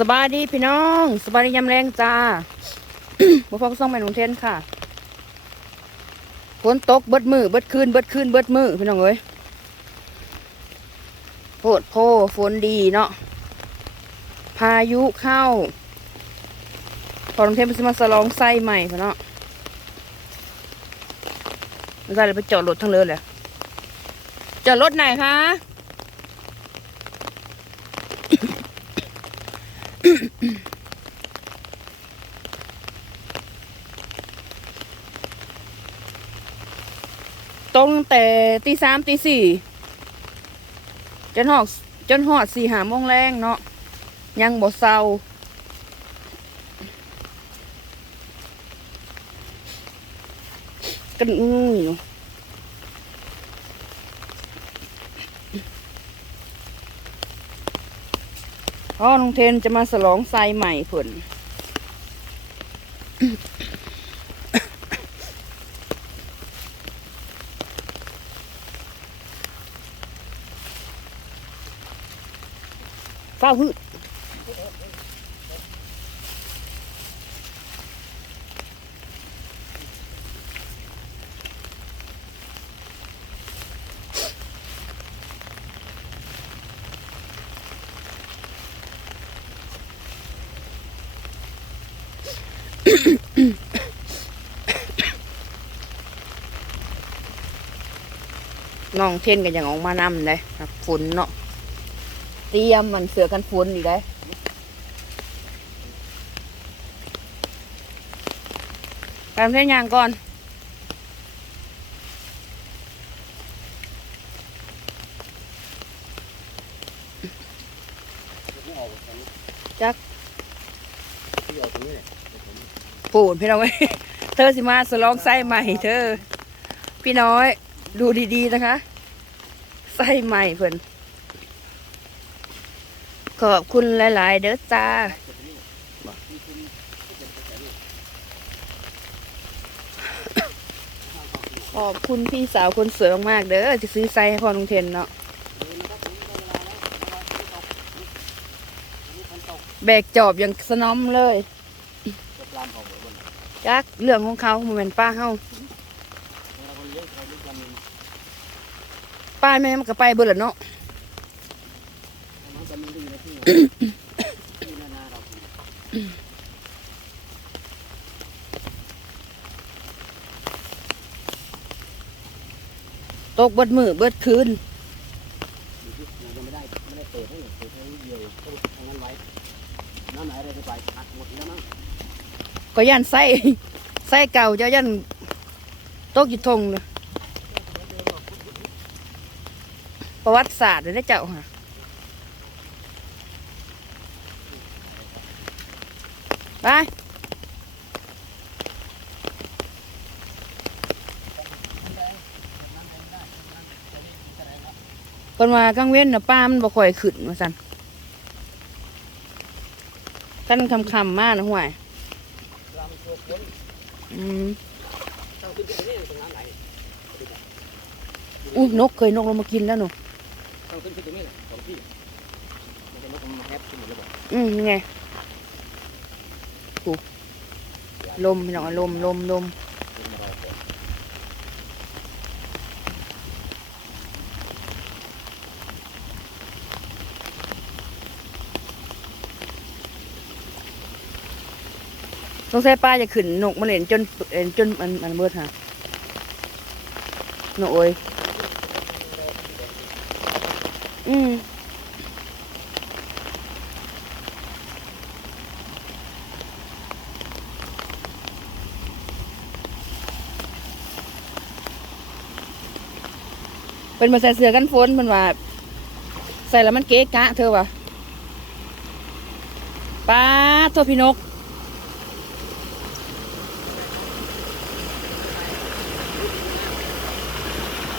สบายดีพี่น้องสบายดียามแรงจ้า บ่พอก็ส่องไปหนุ่มเทนค่ะฝนตกเบิดมือเบิดคืนเบิดคืนเบิดมือพี่น้องเอ้ยโพดโพฝนดีเนาะพายุเข้าพอหนุ่มเทนไปซื้อมาสลองไส้ใหม่พี่เนาะไม่ใช่เลยไปจอดรถทั้งเลยเลยจอดรถไหนคะ ตรงแต่ตี 3ตี 4จนหอด4-5 โมงแรงเนาะยังบ่เศร้ากันอยู่พ่อน้องเทนจะมาฉลองไซใหม่เพิ่นฟ้าหืดน้องเทนกันยังออกมานำเลยครับฝนเนาะเตรียมมันเสือกันฝนอีกได้ตามเส้นยางก่อนจักปูดพี่น้อง เธอสิมาสลองไส้ใหม่เธอพี่น้อยดูดีๆนะคะไส้ใหม่เพิ่นขอบคุณหลายๆเด้อจ้าขอบคุณพี่สาวคนสวยมากๆเด้อจะซื้อไส้ให้พ่อลุงเทนเนาะแบกจอบอย่างสนอมเลยจักเรื่องของเขาโมเมนป้าเฮาป้าแม่มันก็ไปเบิดละเนาะตกเบิดมือเบิดคืนก็ย่านไส้เก่าจะย่านตกอยู่ทงเลยประวัติศาสตร์เลยได้เจ้าค่ะไปคนมากลางเว้นน่ะป้ามันบ่ค่อยขึ้นมาสั่นกันคำๆมากนะห่วยนกเคยนกลงมากินแล้วหนูไงลมพี่น้องลมต้องใส่ป้าจะขึ้นนกมาเล่นจนมันเบิดค่ะนกโอ้ยเป็นมาใส่เสื้อกันฝนมันว่าใส่แล้วมันเก๊กะเธอวะป้าโทษพี่นก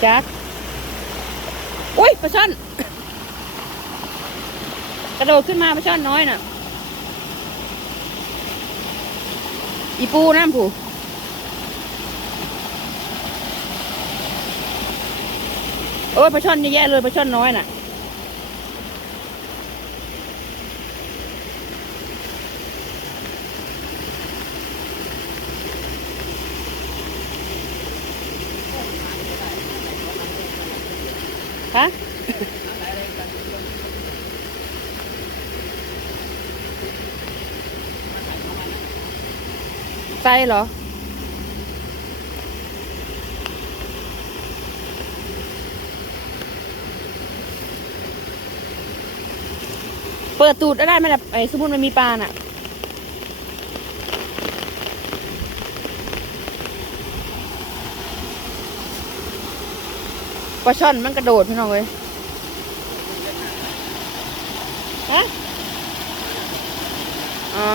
จักอุ้ยปลาช่อนกระโดดขึ้นมาปลาช่อนน้อยน่ะอีปูน้ำผูโอ้ยปลาช่อนเยอะแยะเลยปลาช่อนน้อยน่ะ ฮะใส่เหรอเปิดตูดได้ไหมล่ะไอ้สมมุติมันมีปลาน่ะปลาช่อนมันกระโดดพี่น้องเลยฮะอ๋อ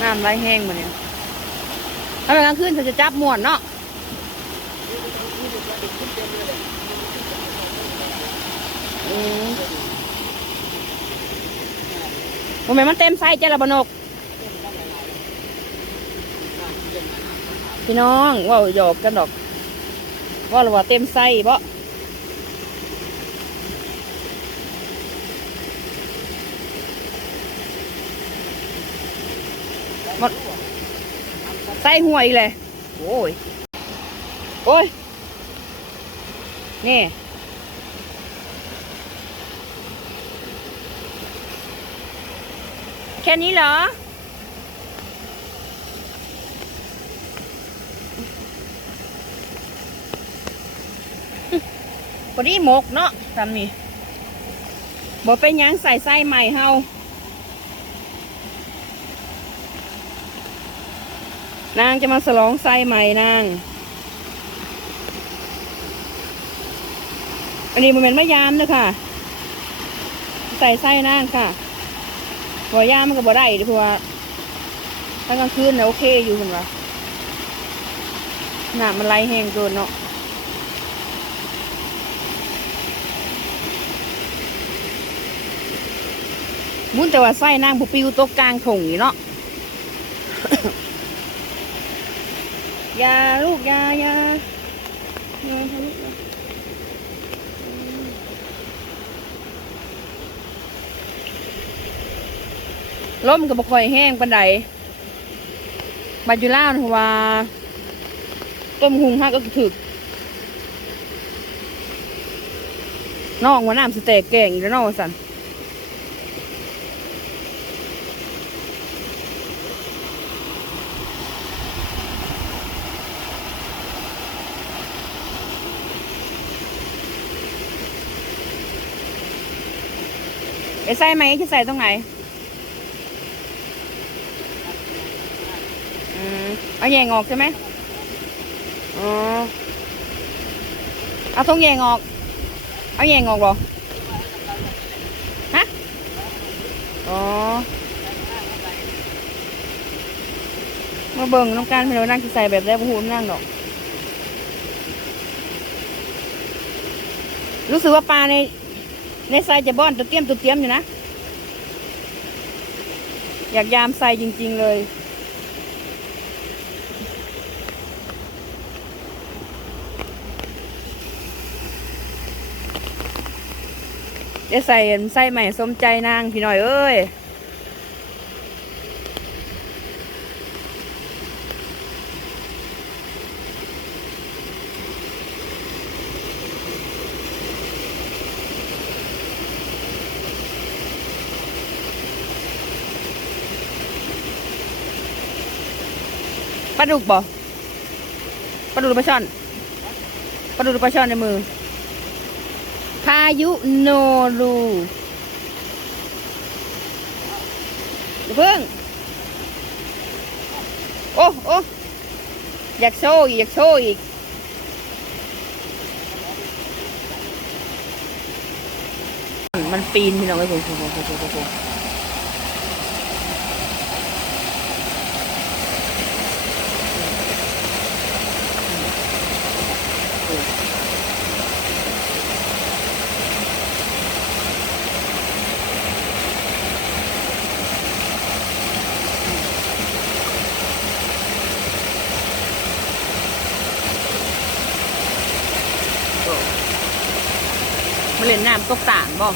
น้ำไหลแห้งมาเนี่ยถ้าเป็นกลางคืนเขาจะจับม่วนเนาะโมเมนต์มันเต็มไส้เจ้าละบนกพี่น้องว่าหยอกกันดอกว่าเราว่าเต็มไส้เพราะไส้ห่วยเลยโอ้ยโอ้ยนี่แค่นี้เหรอพอดีหมกเนาะทำนี่บอกเป็นยังใส่ไส้ใหม่เฮานางจะมาฉลองไส้ใหม่นางอันนี้มันเป็นมะยามนะค่ะใส่ไส้นางค่ะหัวยามมันก็บ่ได้เพราะว่าตอนกลางคืนเนี่ยโอเคอยู่คุณวะน้ำมันไหลแห้งเกินเนาะมุ้นแต่ว่าไส้นางผู้ปิวตกกลางถงนี่เนาะ ยาลูกยายาล้มกับบ่ค่อยแห้งปันใดบาจูล่าเพราะว่าต้มหุงฮักก็ถึกน้องว่าน้ำสเต็กแกงอยู่แล้วน้องสันไอ้ไส้ไหมจะใส่ตรงไหนเอาแยงออกใช่ไหมอ๋อเอาทงแยงออกเอาแยงออกเหรอฮะอ๋อมาเบิ่งน้องการพี่น้องนั่งจะใส่แบบได้บุหูนั่งดอกรู้สึกว่าปลาในไซจะบ้อนตัวเตี้ยมอยู่นะอยากยามไซจริงๆเลยได้ใส่ไส้ใหม่สมใจนางพี่หน่อยเอ้ยปลาดุกบ่ปลาดุกปลาช่อนปลาดุกปลาช่อนในมือพายุโนรูเพิ่งโอ้อยากโชว์อีกมันปีนพี่น้องไอ้พวกมาเล่นน้ำตกต่างบ่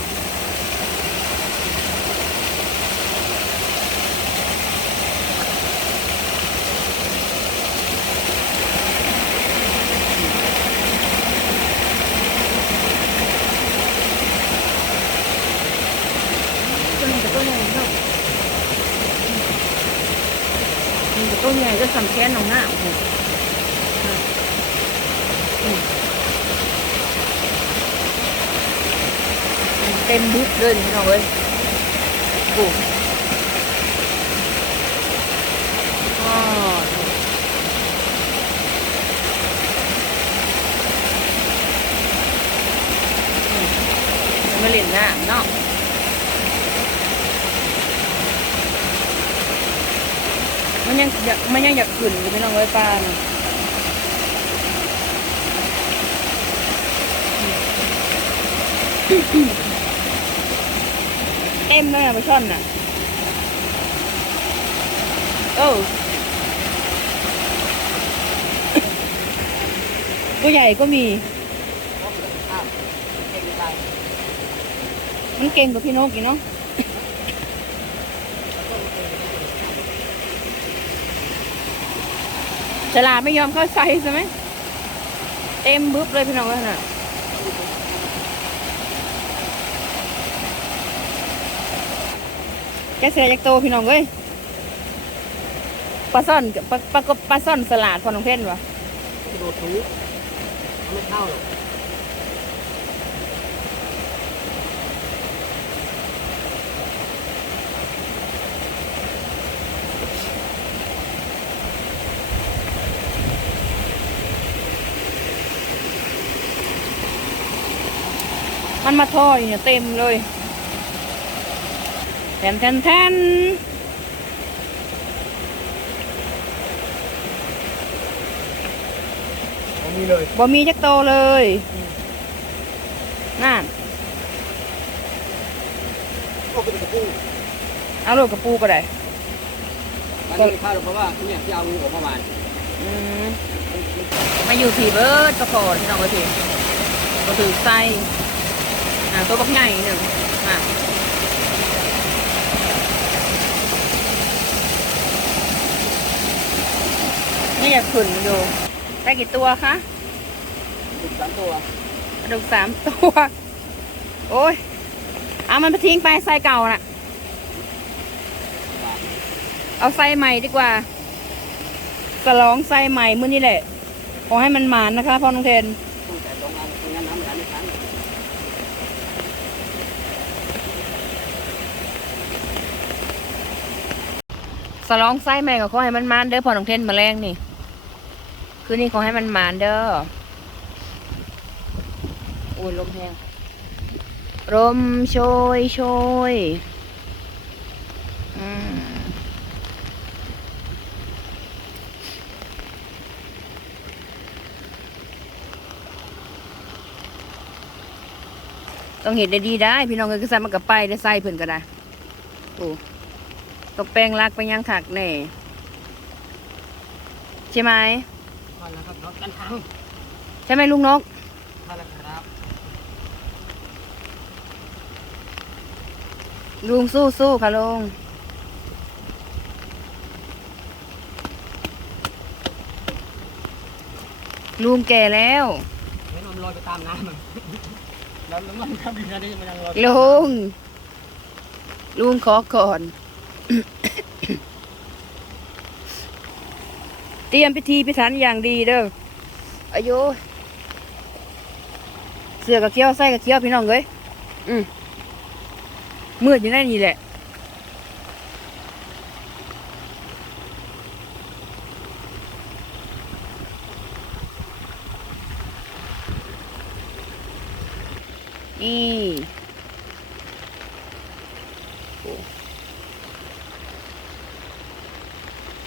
กับต้นใหญ่ก็สำแค้นน้องหน้าโอ้โหเต็มบึ้เลยพี่น้องเอ้ยโอ้อ๋อมาเล่นน้ำเนาะมันยังอยากขึ้นอยู่พี่น้องเอ้ยปลาน่ะเต็มเลยอะปลาช่อนน่ะตัวใหญ่ก็มีมันเก่งกว่าพี่นกอีกเนาะฉลาดไม่ยอมเข้าใส่ใช่ไหมเต็มบึ๊บเลยพี่น้องเลยน่ะแกเสียจากโตพี่น้องเว้ยปลาซ่อนปลาซ่อนสลัดพอน้องเพ่นวะโดดถูไม่เข้าหรอกมันมาท่ออยู่เนี่ยเต็มเลยแทนมีเลยบ่มีจักโตเลยนั่นก็เป็นกระปูเอาลูกกระปูก็ได้มันไม่เข้าหรอกเพราะว่าเนี่ยที่เอางูออกประมาณมาอยู่ที่เบิร์ดก็พอที่น้องก็ถือไส้ตัวบักใหญ่หนึ่งนี่อยากขุนดูได้กี่ตัวคะ3 ตัวกระดูก3 ตัวโอ้ยเอามันไปทิ้งไปไส้เก่าน่ะเอาไส้ใหม่ดีกว่าสลองไส้ใหม่มื้อนี้แหละขอให้มันหมานนะคะพ่อน้องเทนสลองไส้ใหม่ก็ขอให้มันหมานเด้อพ่อน้องเทนมาแรงนี่คืนนี้ขอให้มันหมานเด้อโอ้ยลมแรงลมโชยต้องเห็นได้ดีได้พี่น้องเอ้ยก็ใส่มันกับไปได้ใส่เพิ่นก็ได้โอ้ตกแปลงรักไปยังขักแน่ใช่ไหมพอแล้วครับนกกันทางใช่ไหมลุงนกพอแล้วครับลุงสู้ค่ะลุงแก่แล้วเห็นมันลอยไปตามน้ำมันแล้วมันทำดีนะนี่มันยังลอยลุงขอก่อน เตรียมพิธีพิถันอย่างดีเด้ออายุเสือกับเขี้ยวไส้กับเขี้ยวพี่น้องเอ้ยมืดอยู่นั่นนี่แหละ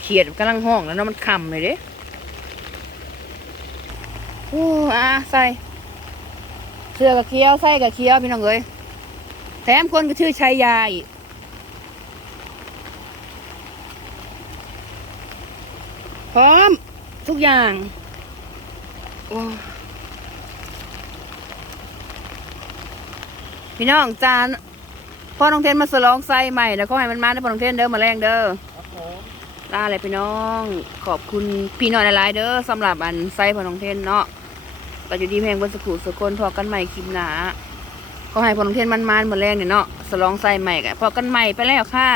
เขียดกำลังห้องแล้วเนาะมันคำเลยเด้โอ้ใส่เสือกับเขี้ยวไส้กับเขี้ยวพี่น้องเอ้ยแถมคนก็ชื่อชัยยาอีกพร้อมทุกอย่างพี่น้องจานพ่อน้องเทนมาสลองไส้ใหม่แล้วก็ให้มันมาได้พ่อน้องเทนเด้อมาแรงเด้อลาอะไรพี่น้องขอบคุณพี่น้องหลายๆเด้อสำหรับอันไส้พ่อน้องเทนเนาะก็อยู่ดีแพงบนสกุลสกุลพอกันใหม่คลิปหนาก็ให้พ่อน้องเทนมันมาแรงเนี่ยเนาะสลองไส้ใหม่กันพอกันใหม่ไปแล้วค่ะ